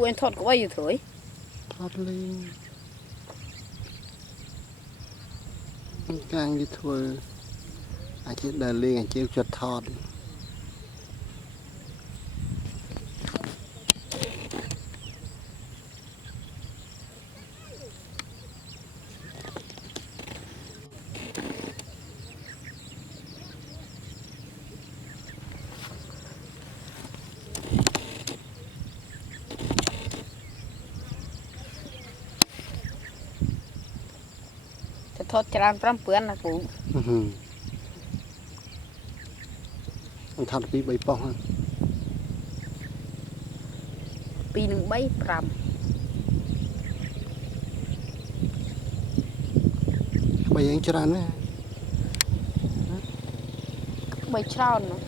Phu anh thọt có bao nhiêu thổi? ทอดลิงกลางที่ทัวอาจจะเดินลิงอาจจะจุดทอดจะทอดจานพร้ำเปื้อนนะปู มันทอดปีใบปอง ปีหนึ่งใบพร้ ใบยังจรานะ ำใบเช่าเนาะ